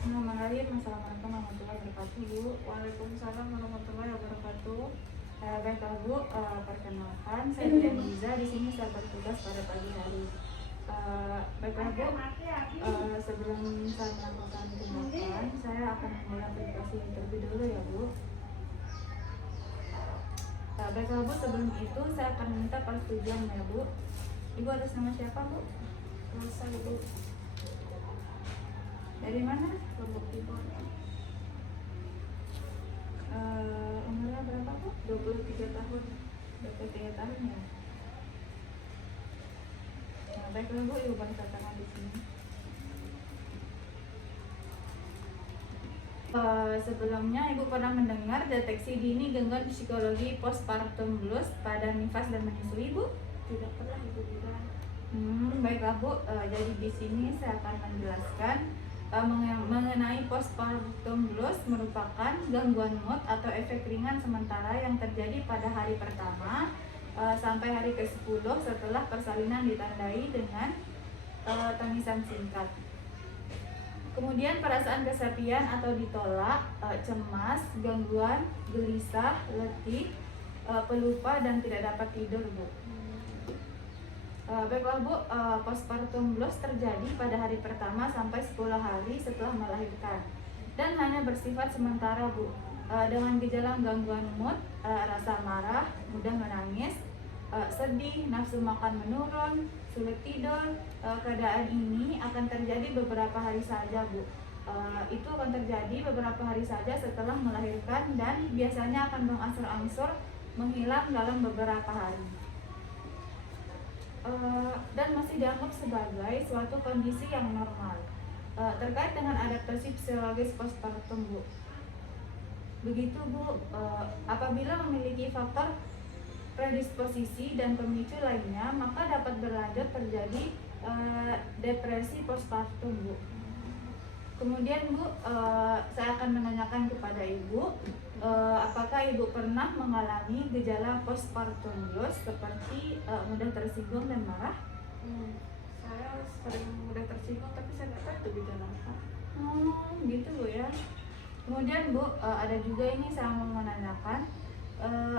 Assalamualaikum warahmatullahi wabarakatuh, Bu. Waalaikumsalam warahmatullahi wabarakatuh. Baiklah, Bu. Perkenalkan, saya Dian Liza. Di sini saya bertugas pada pagi hari. Baiklah, Bu. Sebelum saya melakukan tindakan, saya akan memulai aplikasi terlebih dulu ya, Bu. Baiklah, Bu. Sebelum itu saya akan minta persetujuan ya, Bu. Ibu atas nama siapa, Bu? Masa Ibu Dari mana? Lombok Timur. Umurnya berapa, Bu? 23 tahun. 23 tahun ya. Baiklah, Bu. Ibu boleh katakan di sini. Sebelumnya Ibu pernah mendengar deteksi dini gangguan psikologi postpartum blues pada nifas dan menyusui, Bu? Tidak pernah Ibu bilang. Baiklah, Bu. Jadi di sini saya akan menjelaskan mengenai postpartum blues merupakan gangguan mood atau efek ringan sementara yang terjadi pada hari pertama sampai hari ke-10 setelah persalinan ditandai dengan tangisan singkat. Kemudian perasaan kesepian atau ditolak, cemas, gangguan, gelisah, letih, pelupa dan tidak dapat tidur, Bu. Baiklah, Bu, postpartum blues terjadi pada hari pertama sampai 10 hari setelah melahirkan dan hanya bersifat sementara, Bu. Dengan gejala gangguan mood, rasa marah, mudah menangis, sedih, nafsu makan menurun, sulit tidur. Keadaan ini akan terjadi beberapa hari saja, Bu. Itu akan terjadi beberapa hari saja setelah melahirkan dan biasanya akan berangsur-angsur menghilang dalam beberapa hari. Dan masih dianggap sebagai suatu kondisi yang normal terkait dengan adaptasi psikologis postpartum, Bu. Begitu, Bu. Apabila memiliki faktor predisposisi dan pemicu lainnya, maka dapat berlanjut terjadi depresi postpartum, Bu. Kemudian, Bu, saya akan menanyakan kepada Ibu, apakah Ibu pernah mengalami gejala postpartum blues seperti mudah tersinggung dan marah? Saya sering mudah tersinggung tapi saya nggak tahu itu gejala apa. Gitu, Bu ya. Kemudian, Bu, ada juga ini saya mau menanyakan,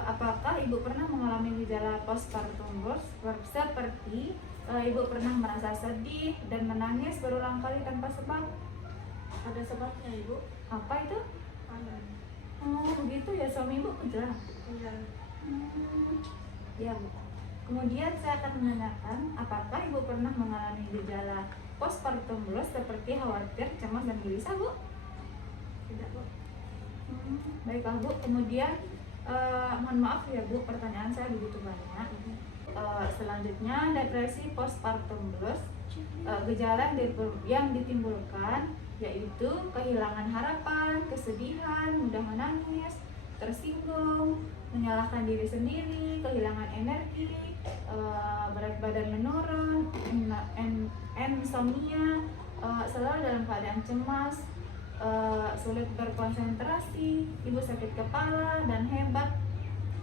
apakah Ibu pernah mengalami gejala postpartum blues seperti Ibu pernah merasa sedih dan menangis berulang kali tanpa sebab? Ada sebabnya Ibu. Apa itu? Panen. Begitu ya, suami Ibu kerja? Iya. Ya, Bu. Kemudian saya akan menanyakan, apakah Ibu pernah mengalami gejala postpartum blues seperti khawatir, cemas, dan gelisah, Bu? Tidak, Bu. Baiklah, Bu. Kemudian mohon maaf ya, Bu, pertanyaan saya begitu banyak. Selanjutnya, depresi postpartum blues. Gejala yang ditimbulkan yaitu kehilangan harapan, kesedihan, mudah menangis, tersinggung, menyalahkan diri sendiri, kehilangan energi, berat badan menurun, insomnia, selalu dalam keadaan cemas, sulit berkonsentrasi, Ibu sakit kepala dan hebat.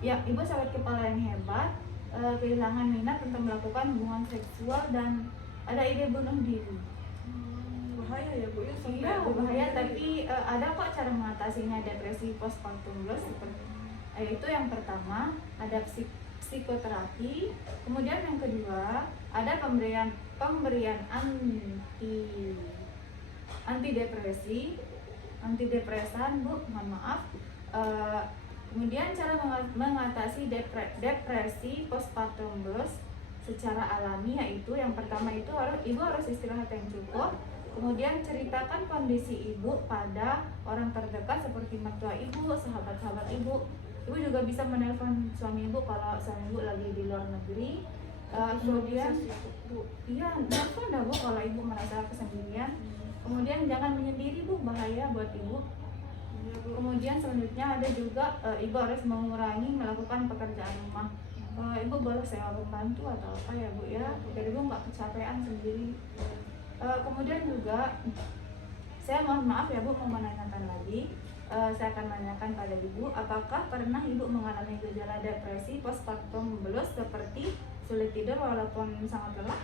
Ya, Ibu sakit kepala yang hebat, kehilangan minat untuk melakukan hubungan seksual dan ada ide bunuh diri. Bahaya ya, Bu ya. Iya, bahaya, tapi ada kok cara mengatasinya depresi postpartum blues seperti itu. Yang pertama ada psikoterapi, kemudian yang kedua ada pemberian antidepresan, Bu, mohon maaf. Kemudian cara mengatasi depresi postpartum blues secara alami yaitu yang pertama itu Ibu harus istirahat yang cukup. Kemudian ceritakan kondisi Ibu pada orang terdekat seperti mertua Ibu, sahabat-sahabat Ibu. Ibu juga bisa menelpon suami Ibu kalau suami Ibu lagi di luar negeri. Kemudian iya, nelpon dah, Bu, kalau Ibu merasa kesendirian. Kemudian jangan menyendiri, Bu, bahaya buat Ibu. Kemudian selanjutnya ada juga Ibu harus mengurangi melakukan pekerjaan rumah. Ibu boleh sewa pembantu atau apa ya, Bu ya, biar Ibu nggak kecapean sendiri. Kemudian juga saya mohon maaf ya, Bu, mau menanyakan lagi. Saya akan menanyakan pada Ibu, apakah pernah Ibu mengalami gejala depresi postpartum blues seperti sulit tidur walaupun sangat lelah?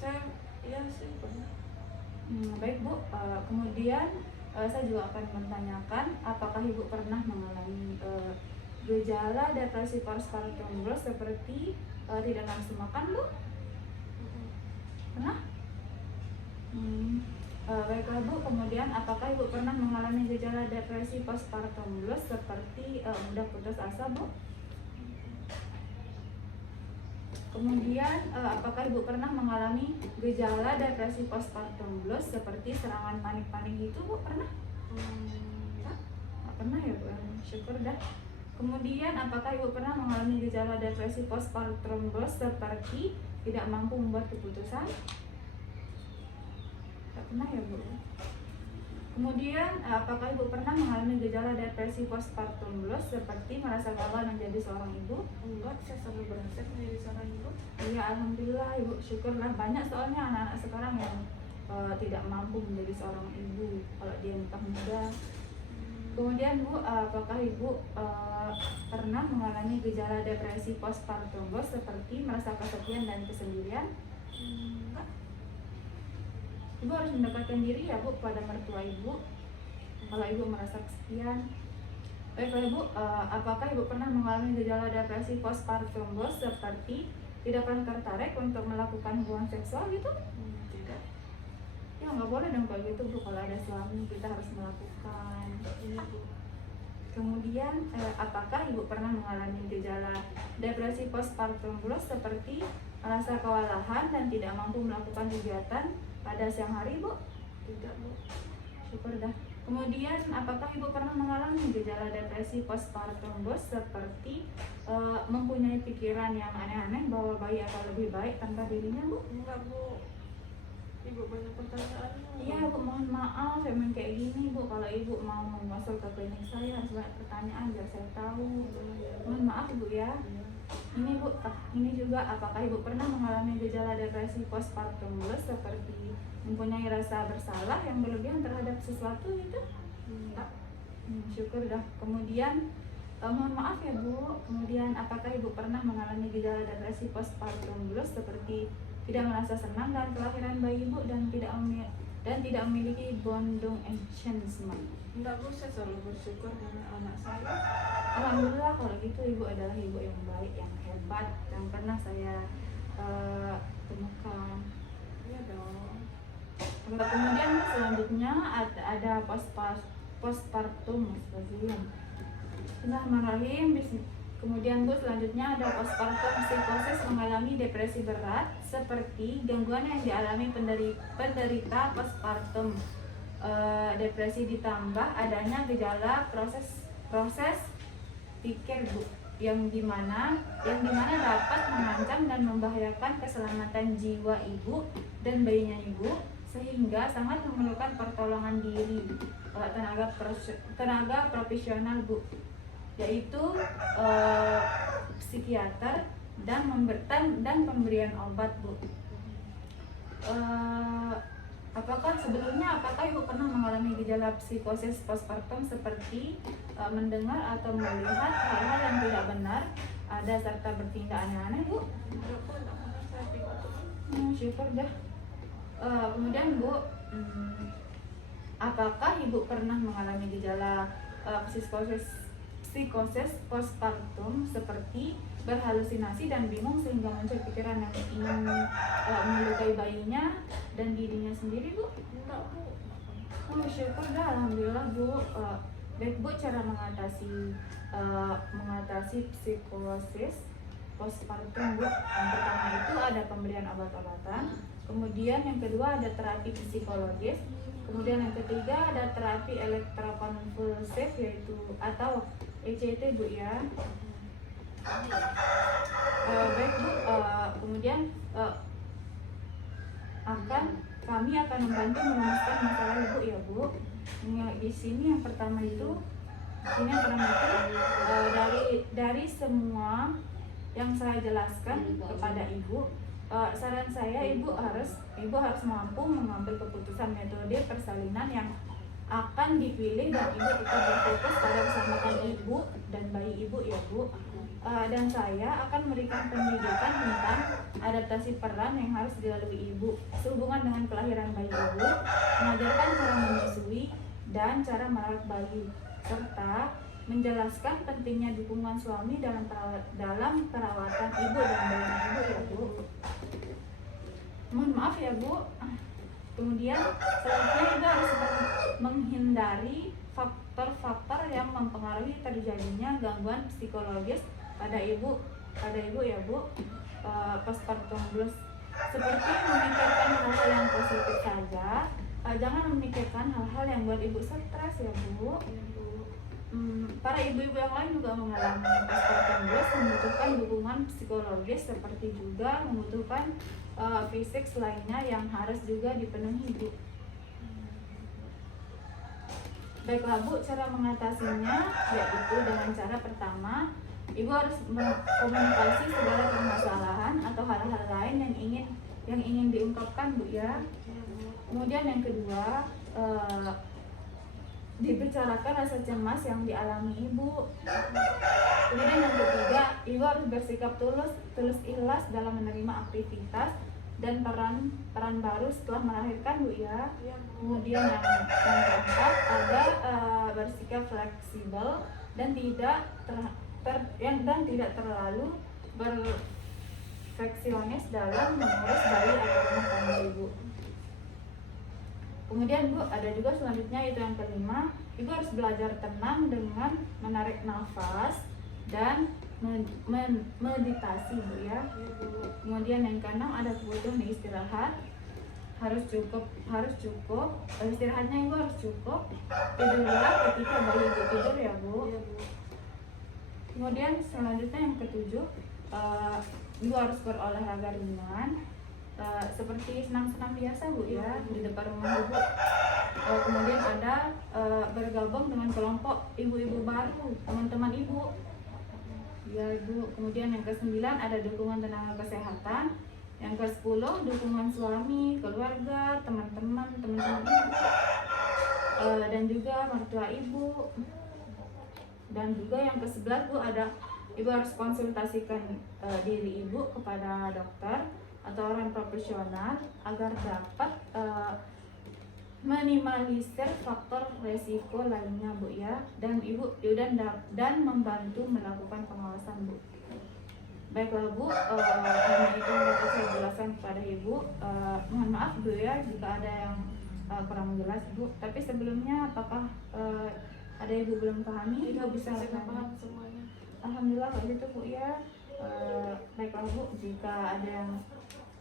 Saya iya sih pernah. Baik Bu. Kemudian saya juga akan menanyakan apakah Ibu pernah mengalami gejala depresi postpartum blues seperti tidak nafsu makan Bu? Pernah? Baiklah Bu. Kemudian apakah Ibu pernah mengalami gejala depresi postpartum blues seperti mudah putus asa Bu? Kemudian apakah Ibu pernah mengalami gejala depresi postpartum blues seperti serangan panik-panik gitu Bu? Pernah? Nggak pernah ya Bu? Syukur dah. Kemudian apakah Ibu pernah mengalami gejala depresi postpartum blues seperti tidak mampu membuat keputusan? Nggak pernah ya Bu? Kemudian apakah Ibu pernah mengalami gejala depresi postpartum blues seperti merasa gagal menjadi seorang ibu? Enggak, saya selalu berhasil menjadi seorang ibu. Iya, alhamdulillah Ibu, syukurlah. Banyak soalnya anak-anak sekarang yang tidak mampu menjadi seorang ibu kalau dia nikah muda. Kemudian Bu, apakah Ibu pernah mengalami gejala depresi postpartum blues seperti merasa kesepian dan kesendirian? Enggak. Ibu harus mendekatkan diri ya Bu kepada mertua Ibu kalau Ibu merasa kesepian. Baiklah Ibu, apakah Ibu pernah mengalami gejala depresi postpartum blues seperti tidak pernah tertarik untuk melakukan hubungan seksual gitu? Tidak. Ya nggak boleh dong kalau gitu Bu, kalau ada suami kita harus melakukan. Iya Bu. Kemudian apakah Ibu pernah mengalami gejala depresi postpartum blues seperti merasa kewalahan dan tidak mampu melakukan kegiatan pada siang hari Bu? Tidak Bu. Syukur dah. Kemudian apakah Ibu pernah mengalami gejala depresi postpartum blues seperti mempunyai pikiran yang aneh-aneh bahwa bayi akan lebih baik tanpa dirinya Bu? Enggak Bu. Ibu banyak pertanyaan. Iya Bu, mohon maaf memang kayak gini Bu. Kalau Ibu mau masuk ke klinik saya harus banyak pertanyaan biar saya tahu. Mohon maaf Bu ya. Ini Bu, ini juga apakah Ibu pernah mengalami gejala depresi postpartum blues seperti mempunyai rasa bersalah yang berlebihan terhadap sesuatu gitu? Enggak. Syukur dah. Kemudian mohon maaf ya Bu. Kemudian apakah Ibu pernah mengalami gejala depresi postpartum blues seperti tidak merasa senang dan kelahiran bayi Ibu dan tidak memiliki bonding engagement? Enggak Bu, saya selalu bersyukur dengan anak saya. Alhamdulillah kalau gitu Ibu adalah ibu yang baik, yang hebat, yang pernah saya temukan. Iya dong. Kemudian selanjutnya ada postpartum. Bismillahirrahmanirrahim. Kemudian Bu, selanjutnya ada postpartum psikosis mengalami depresi berat seperti gangguan yang dialami penderita postpartum depresi ditambah adanya gejala proses pikir Bu yang dimana dapat mengancam dan membahayakan keselamatan jiwa ibu dan bayinya Ibu sehingga sangat memerlukan pertolongan diri tenaga profesional Bu, yaitu psikiater dan pemberian obat Bu. Apakah Ibu pernah mengalami gejala psikosis postpartum seperti mendengar atau melihat hal-hal yang tidak benar, ada serta bertindak aneh-aneh Bu? Enggak Bu, enggak pernah saya tengok tuh. Syukur dah. Kemudian Bu, apakah Ibu pernah mengalami gejala psikosis postpartum seperti berhalusinasi dan bingung sehingga muncul pikiran yang ingin melukai bayinya dan dirinya sendiri Bu? Enggak Bu. Syukur dah, alhamdulillah Bu. Baik Bu, cara mengatasi psikosis postpartum Bu, yang pertama itu ada pemberian obat-obatan, kemudian yang kedua ada terapi psikologis, kemudian yang ketiga ada terapi elektrokonvulsif yaitu atau ECT Bu ya. Baik Bu, kemudian kami akan membantu merumuskan masalah Ibu ya Bu. Di sini yang pertama itu dari semua yang saya jelaskan kepada Ibu, saran saya Ibu harus mampu mengambil keputusan metode persalinan yang akan dipilih dan ibu tetap berfokus pada keselamatan ibu dan bayi ibu ya Bu. Dan saya akan memberikan pendidikan tentang adaptasi peran yang harus dilalui ibu sehubungan dengan kelahiran bayi ibu, mengajarkan cara menyusui dan cara merawat bayi, serta menjelaskan pentingnya dukungan suami dalam perawatan ibu dan bayi ibu ya Bu. Mohon maaf ya Bu. Kemudian selanjutnya ibu harus menghindari faktor-faktor yang mempengaruhi terjadinya gangguan psikologis pada ibu ya Bu, postpartum blues, seperti memikirkan hal-hal yang positif saja, jangan memikirkan hal-hal yang buat ibu stres ya Bu. Para ibu-ibu yang lain juga mengalami postpartum blues, membutuhkan dukungan psikologis seperti juga membutuhkan fisik lainnya yang harus juga dipenuhi Bu. Baiklah Bu, cara mengatasinya yaitu dengan cara pertama, ibu harus mengkomunikasi segala permasalahan atau hal-hal lain yang ingin diungkapkan Bu ya. Kemudian yang kedua, dibicarakan rasa cemas yang dialami ibu. Kemudian yang ketiga, ibu harus bersikap tulus ikhlas dalam menerima aktivitas dan peran baru setelah melahirkan Bu ya. Kemudian yang keempat, ada bersikap fleksibel dan tidak terlalu perfeksionis dalam mengurus bayi atau rumah tangga ibu. Kemudian Bu, ada juga selanjutnya itu yang kelima, ibu harus belajar tenang dengan menarik nafas dan meditasi Bu ya. Kemudian yang keenam, ada kebutuhan istirahat, harus cukup istirahatnya ibu harus cukup, tidurlah ketika bayi ibu tidur ya Bu. Kemudian selanjutnya yang ketujuh, ibu harus berolahraga ringan, seperti senam-senam biasa Bu ya, di depan rumah ibu. Kemudian ada bergabung dengan kelompok ibu-ibu baru, teman-teman ibu ya Bu. Kemudian yang ke-9, ada dukungan tenaga kesehatan. Yang ke-10, dukungan suami, keluarga, teman-teman ibu, dan juga mertua ibu. Dan juga yang ke-11 Bu, ada ibu harus konsultasikan diri ibu kepada dokter atau orang profesional agar dapat minimalisir faktor resiko lainnya Bu ya, dan ibu dan membantu melakukan pengawasan Bu. Baiklah Bu, hanya itu yang dapat saya jelaskan kepada ibu. Mohon maaf Bu ya jika ada yang kurang jelas Bu. Tapi sebelumnya apakah ada ibu belum pahami? Ibu bisa paham semuanya. Alhamdulillah kalau gitu Bu ya. Baiklah Bu, jika ada yang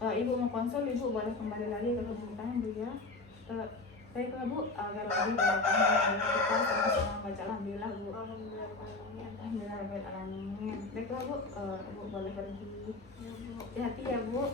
ibu mau konsul, ibu boleh kembali lagi ke kebutuhan Bu ya. Baiklah Bu, agar lebih paham kita sama-sama baca alhamdulillah Bu. Alhamdulillah. Baiklah Bu, ibu boleh pergi. Hati-hati ya Bu.